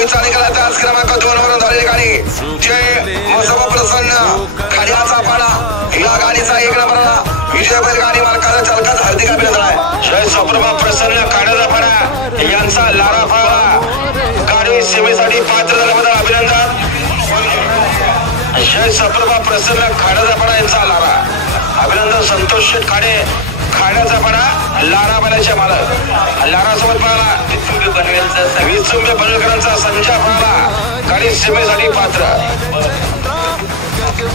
चौथीचा निकाल तास क्रमांक 2 वरून झालेली गाडी जय मसोबा प्रसन्न खाड्याचा पाडा या गाडीचा 1 नंबरला विजय बैलगाडी मालकाचा चालकाचा हार्दिक अभिनंदन आहे. जय सप्रभा प्रसन्न खाड्याचा पाडा यांचा लारा फळला गाडी सेवेसाठी पात्र झाल्याबद्दल अभिनंदन. जय सप्रभा प्रसन्न खाड्याचा पाडा यांचा लारा अभिनंदन. संतोष शेठ खाडे खाण्याचा पडा लारा बैलाच्या मालक लारा सोबत पळाला. विचुंबे पनवेलकरांचा संचा पळाला गाडी सेवेसाठी पात्र.